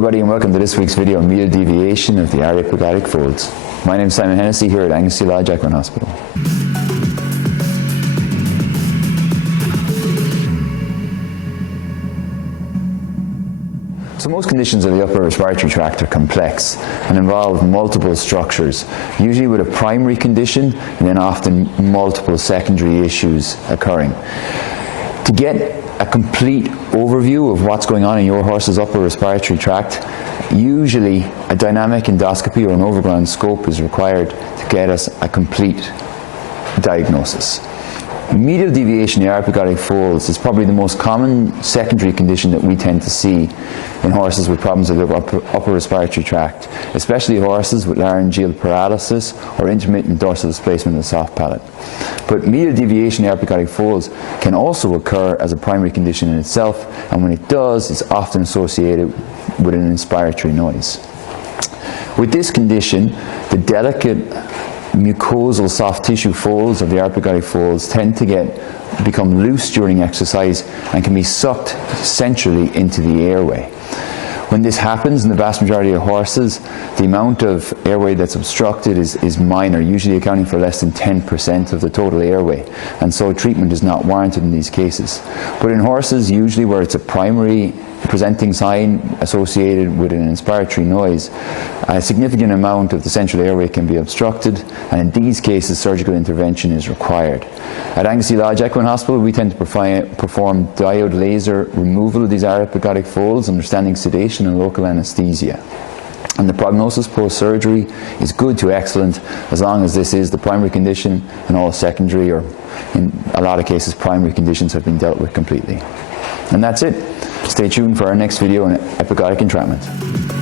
everybody and welcome to this week's video on medial deviation of the Aryepiglottic folds. My name is Simon Hennessy here at Angus Lodge Equine Hospital. So most conditions of the upper respiratory tract are complex and involve multiple structures, usually with a primary condition and then often multiple secondary issues occurring. To get a complete overview of what's going on in your horse's upper respiratory tract, usually a dynamic endoscopy or an overground scope is required to get us a complete diagnosis. Medial deviation of the Aryepiglottic folds is probably the most common secondary condition that we tend to see in horses with problems with the upper respiratory tract, especially horses with laryngeal paralysis or intermittent dorsal displacement of the soft palate. But medial deviation of the Aryepiglottic folds can also occur as a primary condition in itself, and when it does, it's often associated with an inspiratory noise. With this condition, the delicate mucosal soft tissue folds of the Aryepiglottic folds tend to become loose during exercise and can be sucked centrally into the airway. When this happens in the vast majority of horses, the amount of airway that's obstructed is minor, usually accounting for less than 10% of the total airway, and so treatment is not warranted in these cases. But in horses, usually where it's a primary presenting sign associated with an inspiratory noise, a significant amount of the central airway can be obstructed, and in these cases surgical intervention is required. At Angus Lodge Equine Hospital, we tend to perform diode laser removal of these Aryepiglottic folds under standing sedation and local anesthesia. And the prognosis post-surgery is good to excellent as long as this is the primary condition and all secondary, or in a lot of cases primary conditions, have been dealt with completely. And that's it. Stay tuned for our next video on epiglottic entrapment.